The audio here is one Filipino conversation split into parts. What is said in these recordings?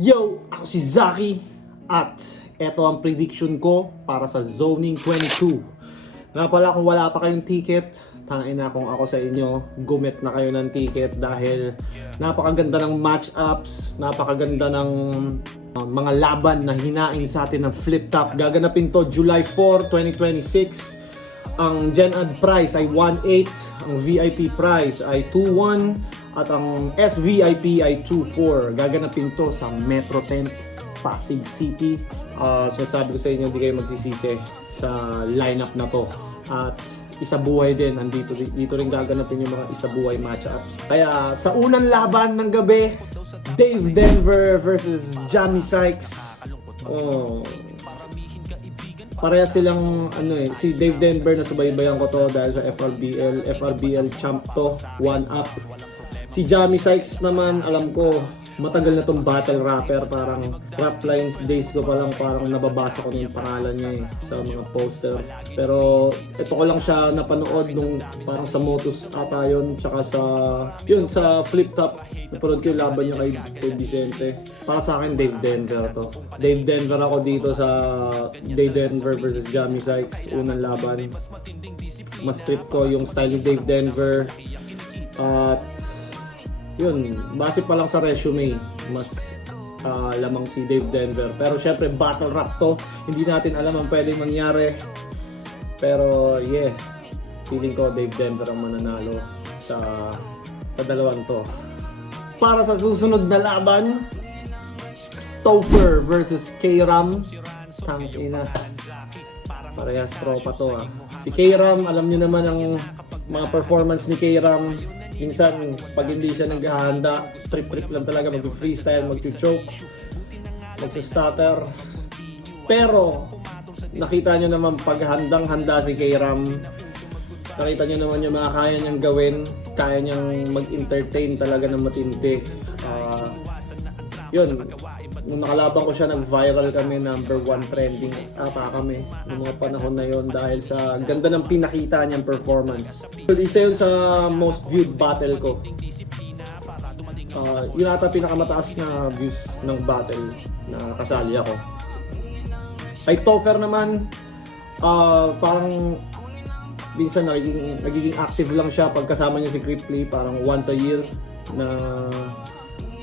Yo! Ako si Zaki at eto ang prediction ko para sa Zoning 22. Nga pala, kung wala pa kayong ticket, tangin na kung ako sa inyo, gumit na kayo ng ticket dahil napakaganda ng matchups, napakaganda ng mga laban na hinain sa atin ng Flip Top. Gaganapin to July 4, 2026. Ang Gen Ad price ay 1.8, ang VIP price ay 2.1, at ang SVIP ay 2.4. Gaganapin to sa Metro 10, Pasig City. So sabi ko sa inyo, hindi kayo magsisisi sa lineup na to. At isabuhay din, dito rin gaganapin yung mga isabuhay matchups. Kaya sa unang laban ng gabi, Dave Denver versus Jamie Sykes. Pareha silang si Dave Denver na subaybayan ko to dahil sa FRBL champ to, 1-up. Si Jamie Sykes naman, alam ko matagal na tong battle rapper, parang rap lines days ko pa lang, parang nababasa ko na yung pangalan niya sa mga poster. Pero ito ko lang siya napanood nung parang sa Motus ata yun, tsaka sa Flip Top. Napanood ko yung laban niya kay Vicente. Para sa akin, Dave Denver to. Dave Denver ako dito sa Dave Denver versus Jamie Sykes, unang laban. Mas trip ko yung style ni Dave Denver. At yun, base pa lang sa resume, mas lamang si Dave Denver. Pero syempre, battle rap to. Hindi natin alam ang pwedeng mangyari. Pero yeah, feeling ko Dave Denver ang mananalo sa dalawang to. Para sa susunod na laban, Topher versus K-Ram. Tangina, parehas tropa to . Si K-Ram, alam niyo naman ang mga performance ni K-Ram. Minsan, pag hindi siya naghahanda, trip lang talaga, mag-freestyle, mag-choke, mag-stutter. Pero, nakita nyo naman pag handang-handa si K-Ram, nakita nyo naman yung mga kaya niyang gawin, kaya niyang mag-entertain talaga ng matindi. Yun, nung nakalaban ko siya, nag-viral kami, #1 trending ata kami noong mga panahon na yon dahil sa ganda ng pinakita niyang performance. Isa yun sa most viewed battle ko. Yun ata pinakamataas na views ng battle na kasali ako. Kay Topher naman, parang minsan nagiging active lang siya pag kasama niya si Cripply, parang once a year na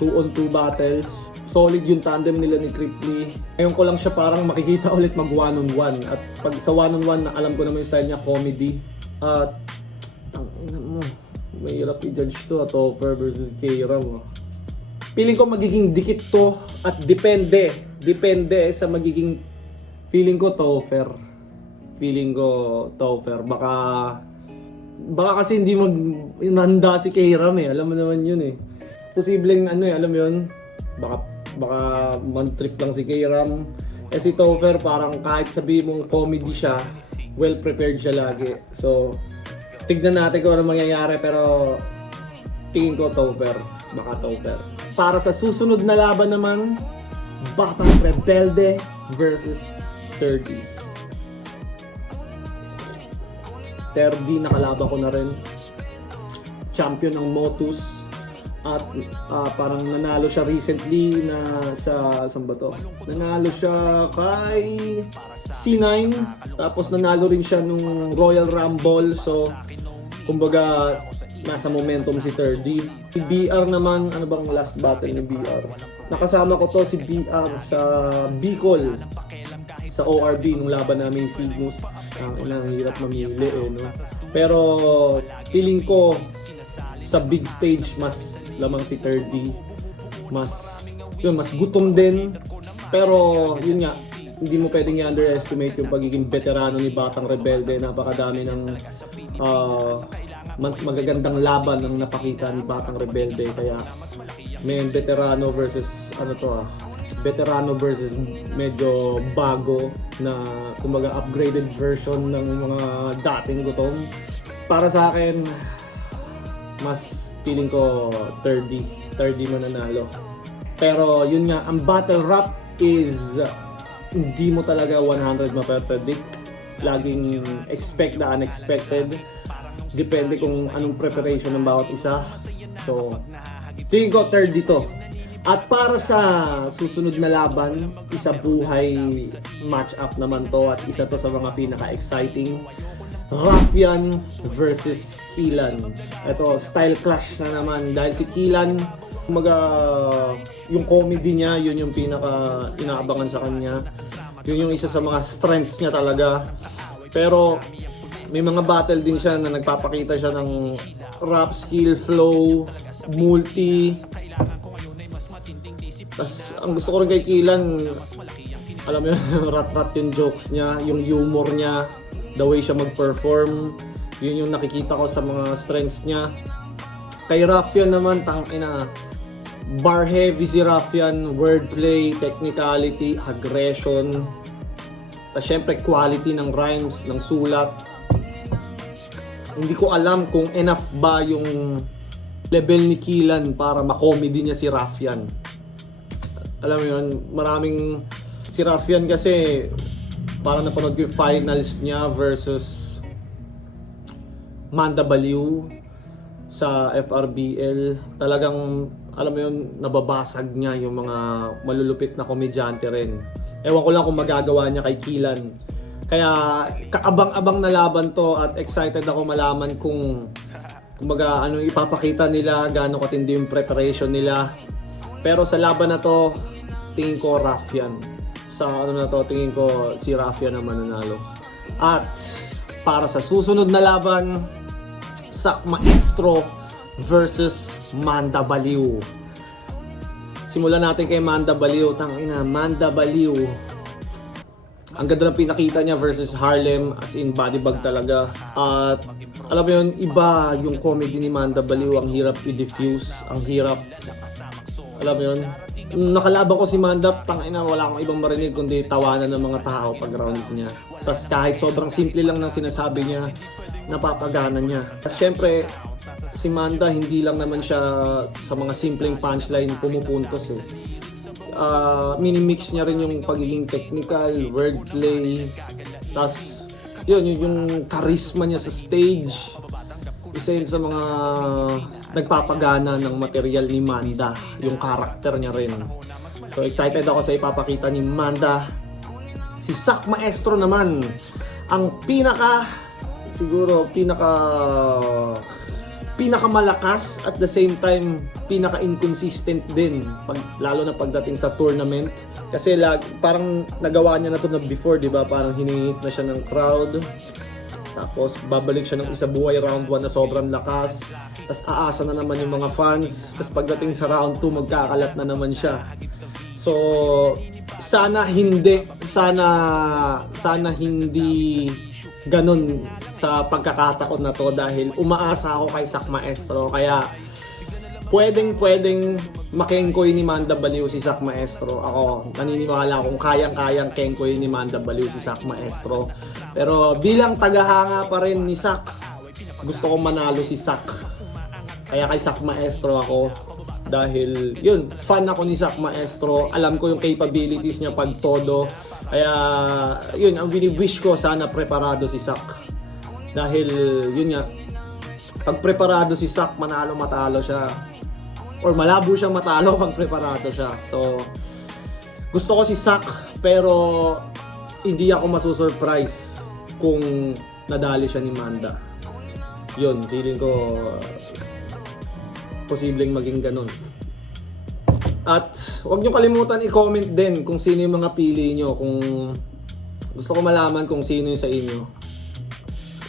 2-on-2 battles. Solid yung tandem nila ni Cripply. Ngayon ko lang siya parang makikita ulit mag 1-on-1. At pag sa 1-on-1, na alam ko naman yung style niya, comedy. At tangina mo, mahirap i-judge to, Topher versus K-Ram. Feeling ko magiging dikit to at depende sa magiging, feeling ko Topher. Baka kasi hindi inanda si K-Ram alam mo naman yun Posibleng alam mo yun, baka man-trip lang si K-Ram. Si Topher parang kahit sabihin mong comedy siya, well prepared siya lagi. So tignan natin kung ano mangyayari, pero tingin ko Topher, baka Topher. Para sa susunod na laban naman, Batang Rebelde versus 30. 30 nakalaban ko na rin. Champion ng Motus. At parang nanalo siya recently na saan ba to? Nanalo siya kay C9, tapos nanalo rin siya nung Royal Rumble. So kumbaga nasa momentum si 30. Si BR naman, ano bang last battle ni BR? Nakasama ko to si BR sa Bicol, sa ORB nung laban namin Cygnus. Ang hirap mamili Pero feeling ko sa big stage mas lamang si 30. Mas gutom din. Pero yun nga, hindi mo pwedeng i-underestimate yung pagiging veterano ni Batang Rebelde. Napakadami ng magagandang laban ang napakita ni Batang Rebelde. Kaya may veterano versus veterano versus medyo bago na kumbaga upgraded version ng mga dating gutom. Para sa akin, mas feeling ko 30 mananalo. Pero yun nga, ang battle rap is hindi mo talaga 100 mape-predict. Laging expect the unexpected. Depende kung anong preparation ng bawat isa. So tingin ko 30 to. At para sa susunod na laban, isa buhay match-up naman to at isa to sa mga pinaka-exciting. Raffian versus Killan. Ito, style clash na naman dahil si Killan, yung comedy niya, yun yung pinaka inaabangan sa kanya. Yun yung isa sa mga strengths niya talaga. Pero may mga battle din siya na nagpapakita siya ng rap skill, flow, multi. Tas ang gusto ko rin kay Killan, alam mo yun, rat-rat yung jokes niya, yung humor niya, the way siya mag-perform, yun yung nakikita ko sa mga strengths niya. Kay Raffian naman, tangina, bar heavy si Raffian, wordplay, technicality, aggression, tas syempre quality ng rhymes, ng sulat. Hindi ko alam kung enough ba yung level ni Killan para makomedy niya si Raffian. Alam mo yun, maraming si Raffian kasi parang napanood ko yung finals niya versus Manda Baliw sa FRBL. Talagang, alam mo yun, nababasag niya yung mga malulupit na komedyante rin. Ewan ko lang kung magagawa niya kay Killan. Kaya kaabang-abang na laban to at excited ako malaman kung kumbaga anong ipapakita nila, gaano katindi yung preparation nila. Pero sa laban na to, tingin ko Raffian. Sa ano na to, tingin ko si Raffian ang mananalo. At para sa susunod na laban, Sak Maestro versus Manda Baliw. Simulan natin kay Manda Baliw. Tangina, Manda Baliw. Ang ganda ng pinakita niya versus Harlem, as in body bag talaga. At alam mo yun, iba yung comedy ni Manda Baliw. Ang hirap i-diffuse, ang hirap. Alam mo yun, nakalaban ko si Manda, tangina, wala akong ibang marinig kundi tawanan ng mga tao pag rounds niya. Tapos kahit sobrang simple lang ng sinasabi niya, napapagana niya. Tapos syempre, si Manda hindi lang naman siya sa mga simpleng punchline pumupuntos eh. Minimix niya rin yung pagiging technical, wordplay, tapos yun yung charisma niya sa stage. Isa yun sa mga nagpapagana ng material ni Manda, yung character niya rin. So excited ako sa ipapakita ni Manda. Si Sak Maestro naman, ang pinakamalakas at the same time pinaka-inconsistent din lalo na pagdating sa tournament kasi parang nagawa niya na to na before, di ba? Parang hinihit na siya ng crowd, tapos babalik siya ng isa buhay round 1 na sobrang lakas, tapos aasa na naman yung mga fans, tapos pagdating sa round 2 magkakalat na naman siya. So sana hindi ganun sa pagkakataon na to dahil umaasa ako kay Sak Maestro. Kaya pwedeng makengkoy ni Manda Baliw si Sak Maestro. Ako naniniwala kung kayang-kayang kengkoy ni Manda Baliw si Sak Maestro. Pero bilang tagahanga pa rin ni Sak, gusto kong manalo si Sak. Kaya kay Sak Maestro ako. Dahil yun, fan ako ni Sak Maestro. Alam ko yung capabilities niya pag todo. Kaya yun, ang wini-wish ko, sana preparado si Sak. Dahil yun nga, pag preparado si Sak, matalo siya. Or malabo siya matalo pag preparado siya. So, gusto ko si Sak, pero hindi ako masusurprise kung nadali siya ni Manda. Yun, feeling ko posibleng maging ganun. At huwag nyo kalimutan i-comment din kung sino yung mga pili nyo. Kung gusto ko malaman kung sino yung sa inyo,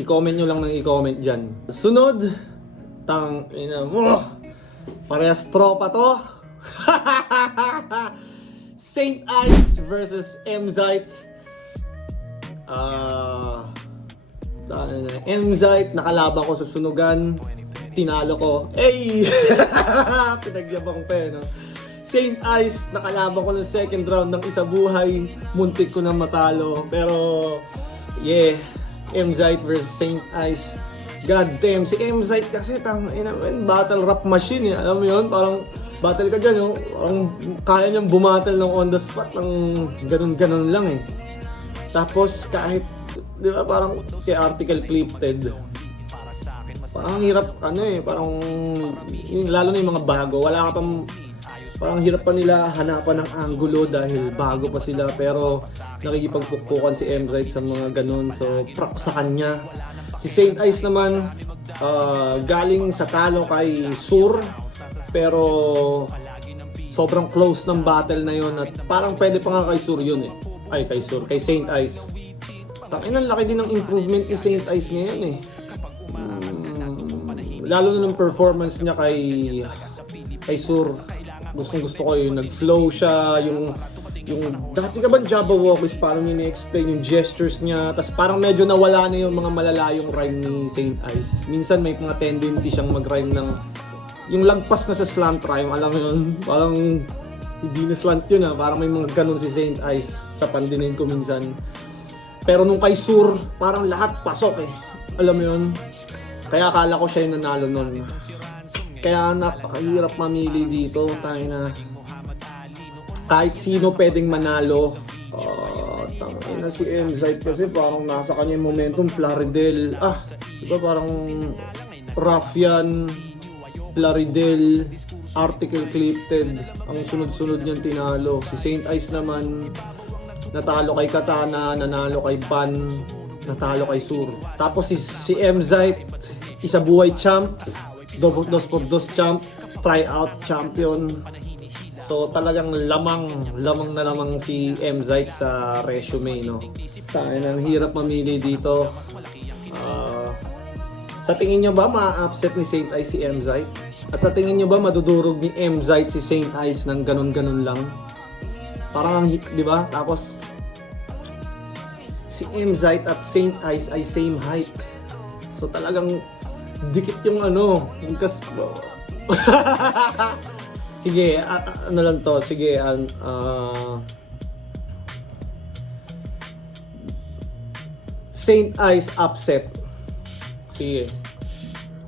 i-comment nyo lang ng i-comment dyan. Sunod, parehas tropa to. Saint Ice versus M-Zite. M-Zite, nakalaban ko sa sunugan. Tinalo ko. Hey! Pinagyabang pa no? Saint Ice, nakalaban ko ng second round ng isa buhay. Muntik ko na matalo. Pero, yeah. M-Zite versus Saint Ice. God damn, si M-Zite kasi battle rap machine. Alam mo yun? Parang battle ka dyan. No? Parang kaya niyang bumattle ng on the spot ng ganun-ganun lang eh. Tapos kahit, di ba parang si article clipped. Parang hirap, parang, lalo na yung mga bago, wala ka pang Parang hirap pa nila hanapan ng angulo dahil bago pa sila, pero nakikipagpukpukan si Mzite sa mga ganun. So, prop sa kanya. Si Saint Ice naman, galing sa talo kay Sur, pero sobrang close ng battle na yon at parang pwede pa nga kay Sur yun eh. Ay, kay Sur, kay Saint Ice. Ang laki din ng improvement ni Saint Ice ngayon eh. Lalo na ng performance niya kay Sur. Gusto ko yung nag-flow siya, yung dati ka ba Jabberwockies, parang yun i-explain yung gestures niya, tapos parang medyo nawala na yung mga malalayong rhyme ni Saint Ice. Minsan may mga tendency siyang mag-rhyme ng yung lagpas na sa slant rhyme, alam mo yun, parang hindi na slant yun parang may mga ganun si Saint Ice sa pandinin ko minsan. Pero nung kay Sur, parang lahat pasok eh, alam mo yun. Kaya akala ko siya yung nanalo nun. Kaya napakahirap mamili dito, tayo na kahit sino pwedeng manalo. Tangin na si Mzite kasi parang nasa kanya yung momentum. Plaridel, diba parang Ruffian, Plaridel, Article Clifted, ang sunod-sunod niyang tinalo. Si Saint Ice naman, natalo kay Katana, nanalo kay Ban, natalo kay Sur. Tapos si Mzite, isa buhay champ, 2x2 champ, tryout champion. So talagang lamang na lamang si Mzite sa resume, no? Ang hirap mamili dito. Sa tingin nyo ba ma-upset ni Saint Ice si Mzite? At sa tingin nyo ba madudurog ni Mzite si Saint Ice ng ganun-ganun lang? Parang, di ba? Tapos si Mzite at Saint Ice ay same height. So talagang dikit yung yung sige, ano lang to, sige, Saint Ice upset. Sige,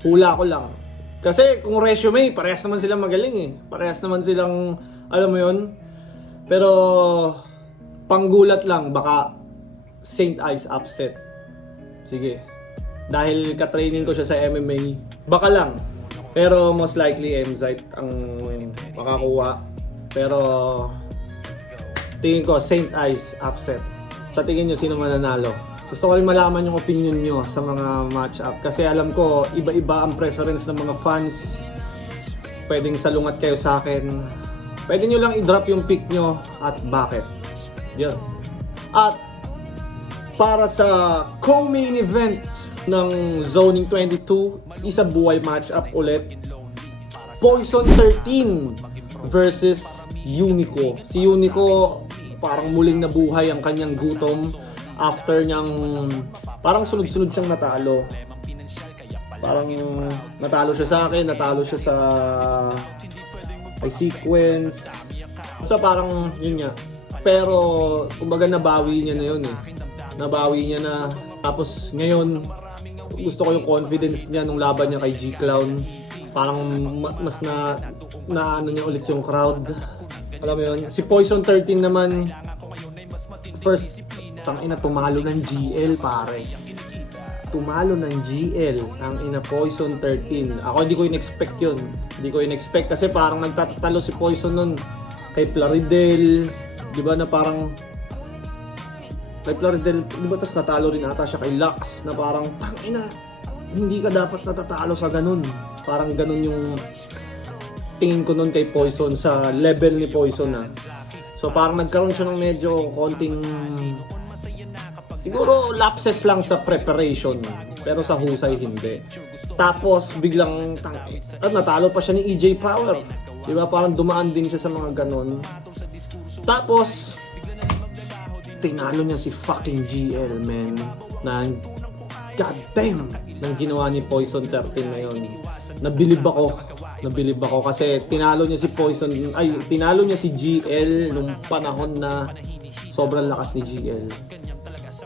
hula ko lang. Kasi kung resume, parehas naman silang magaling eh. Parehas naman silang, alam mo yun. Pero, panggulat lang, baka Saint Ice upset. Sige. Dahil ka-training ko siya sa MMA, baka lang. Pero most likely Mzite ang makakuha. Pero tingin ko Saint Ice upset. Sa tingin nyo sino mananalo? Gusto ko rin malaman yung opinion nyo sa mga match-up. Kasi alam ko iba-iba ang preference ng mga fans. Pwedeng salungat kayo sa akin. Pwede nyo lang i-drop yung pick nyo at bakit. Yun. At para sa co-main event ng Zoning 22, isa buhay match-up ulit. Poison 13 versus Unico. Si Unico parang muling nabuhay ang kanyang gutom after niyang parang sunod-sunod siyang natalo. Parang natalo siya sa akin, natalo siya sa Sequence. So parang yun nga. Pero kumbaga nabawi niya na yun eh. Nabawi niya na. Tapos ngayon gusto ko yung confidence niya nung laban niya kay G-Clown. Parang mas na ano niya ulit yung crowd. Alam mo yun? Si Poison 13 naman, first, tangina, tumalo ng GL, pare. Tumalo ng GL, tangina, Poison 13. Ako hindi ko in-expect yun. Hindi ko in-expect kasi parang nagtatalo si Poison nun kay Plaridel. Di ba na parang kay Plaridel, di ba tas natalo rin ata siya kay Lux na parang, tangina, hindi ka dapat natatalo sa ganun. Parang ganun yung tingin ko nun kay Poison sa level ni Poison na. So parang nagkaroon siya ng medyo konting, siguro lapses lang sa preparation, pero sa husay hindi. Tapos biglang natalo pa siya ni EJ Power. Di ba parang dumaan din siya sa mga ganun. Tapos tinalo niya si fucking GL, man. Na goddamn nang ginawa ni Poison 13 na yun. Nabilib ako kasi tinalo niya si Poison, tinalo niya si GL nung panahon na sobrang lakas ni GL.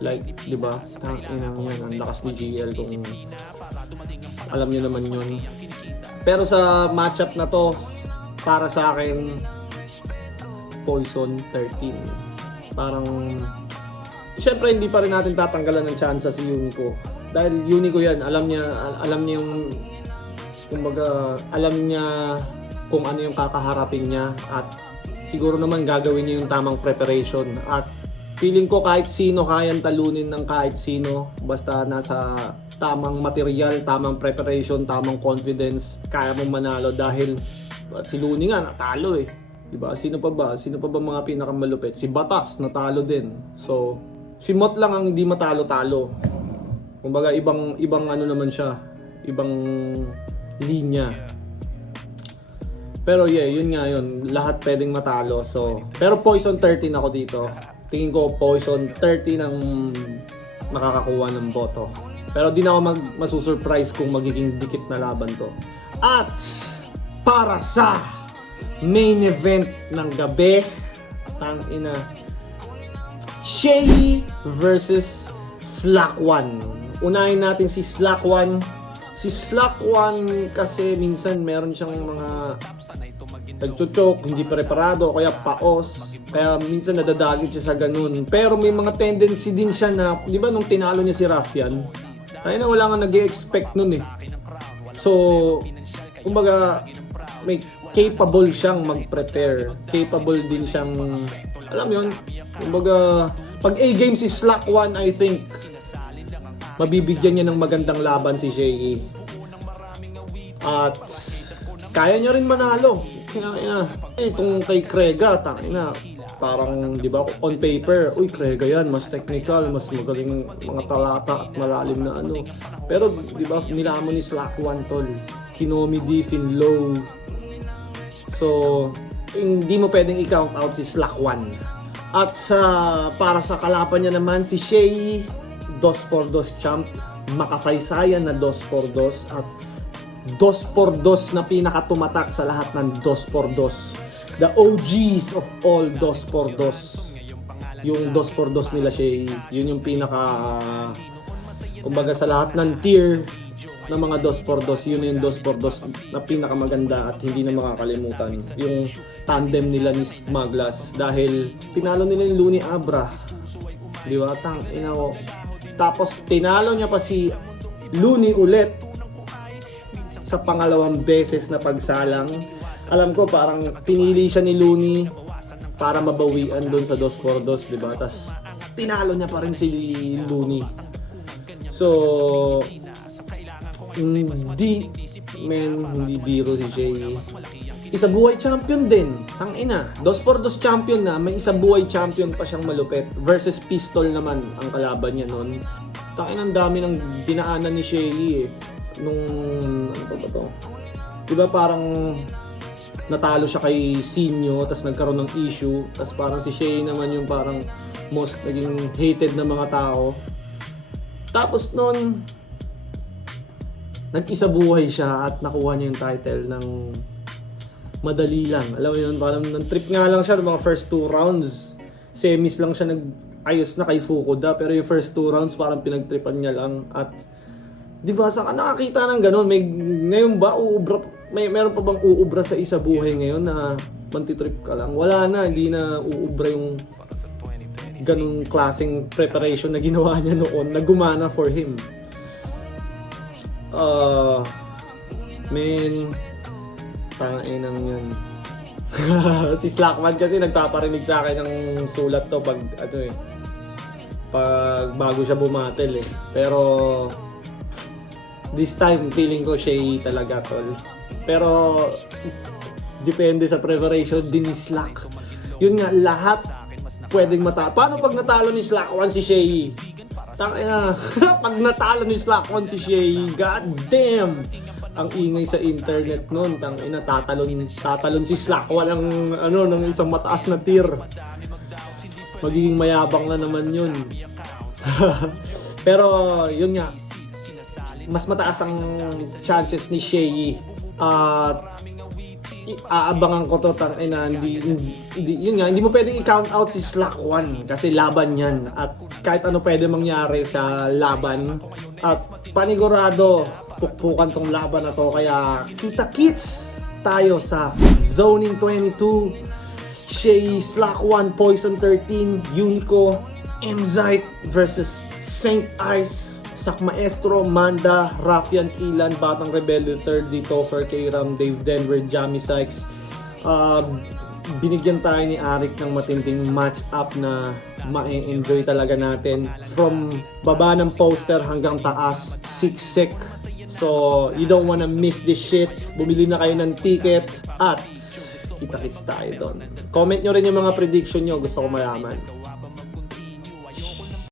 Like, di ba? Tangina yan, ang lakas ni GL kung alam niyo naman yun. Pero sa matchup na to, para sa akin, Poison 13. Parang, syempre hindi pa rin natin tatanggalan ng chance si Unico. Dahil Unico yan, alam niya yung, kumbaga, alam niya kung ano yung kakaharapin niya at siguro naman gagawin niya yung tamang preparation. At feeling ko kahit sino kayang talunin ng kahit sino basta nasa tamang material, tamang preparation, tamang confidence, kaya mong manalo dahil si Looney nga natalo eh. Diba? Sino pa ba? Sino pa ba mga pinakamalupit? Si Batas natalo din. So, si Mot lang ang hindi matalo-talo. Kumbaga ibang ano naman siya, ibang linya. Pero yeah, yun nga yun. Lahat pwedeng matalo. So, pero Poison 13 ako dito. Tingin ko Poison 30 ng makakakuha ng boto. Pero di na ako masusurprise kung magiging dikit na laban to. At para sa main event ng gabi, tangina, Shay versus Slack One. Unahin natin si Slack One. Si Slack One kasi minsan meron siyang mga nagchuchok, hindi preparado, kaya paos. Kaya minsan nadadagit siya sa ganun. Pero may mga tendency din siya na, di ba nung tinalo niya si Raffian, tayo na wala nga nag-i-expect nun eh. So, kumbaga, may capable siyang mag-prepare. Capable din siyang, alam yun, kumbaga, pag A-game si Slack One, I think, mabibigyan niya ng magandang laban si Shay. At, kaya niya rin manalo. Kaya, itong kay Krega, tangina, parang, di ba, on paper, uy, Krega yan, mas technical, mas magaling mga talata at malalim na ano. Pero, di ba, nilamon ni Slack One, tol. Kinomi D, Finlow. So, hindi mo pwedeng i-count out si Slack One. At para sa kalaban niya naman, si Shay, 2x2 champ, makasaysayan na 2x2 at 2x2 na pinakatumatak sa lahat ng 2x2. The OGs of all 2x2. Yung 2x2 nila Shay, yun yung pinaka, kumbaga sa lahat ng tier ng mga 2x2, yun yung 2x2 na pinakamaganda at hindi na makakalimutan. Yung tandem nila ni Smaglas dahil tinalo nila yung Looney Abra. Di ba? Tapos tinalo niya pa si Looney ulit sa pangalawang beses na pagsalang. Alam ko parang pinili siya ni Looney para mabawian doon sa 2x2, di ba? Tapos tinalo niya pa rin si Looney. So, hindi biro si Shay. Isa buhay champion din. Tangina, 2x2 champion na, may isa buhay champion pa siyang malupit versus Pistol naman ang kalaban niya noon. Tangina, ang dami ng dinaanan ni Shay eh. Nung ano ba to? 'Di ba parang natalo siya kay Sinyo, tapos nagkaroon ng issue, tapos parang si Shay naman yung parang most naging hated na mga tao. Tapos noon nag-isa buhay siya at nakuha niya yung title ng madali lang. Alam mo yun, parang trip nga lang siya ng mga first 2 rounds. Semis lang siya nag-ayos na kay Fukuda, pero yung first 2 rounds parang pinagtripan niya lang. At di ba, saan ka nakakita ng ganun? Ngayon ba, meron pa bang uubra sa isa buhay ngayon na mantitrip ka lang? Wala na, hindi na uubra yung ganung klaseng preparation na ginawa niya noon na gumana for him. Tanginang yan. Si Slackman kasi nagpaparinig sa akin ng sulat to pag pag bago siya bumatel eh. Pero this time feeling ko Shay talaga, tol. Pero depende sa preparation din ni Slack. Yun nga, lahat pwedeng matalo. Paano pag natalo ni Slack One si Shay? Tangina, pag natalo ni Slack One si Shay, god damn! Ang ingay sa internet noon, tangina, tatalon si Slack One ng isang mataas na tier. Magiging mayabang na naman yun. Pero yun nga, mas mataas ang chances ni Shay. Aabangan ko to, tangina, hindi mo pwedeng i-count out si Slack One kasi laban yan at kahit ano pwede mangyari sa laban at panigurado pukpukan tong laban na to, kaya kita-kits tayo sa Zoning 22, Shay, Slack One, Poison 13, Unico, Mzite versus Saint Ice Sak Maestro, Manda, Rafian Kilan, Batang Rebelde, 3rd Topher, K-Ram, Dave Denver, Jamie Sykes. Binigyan tayo ni Arik ng matinding match-up na ma-enjoy talaga natin. From baba ng poster hanggang taas, siksik. So, you don't wanna miss this shit. Bumili na kayo ng ticket at kita-kits tayo doon. Comment nyo rin yung mga prediction nyo. Gusto ko malaman.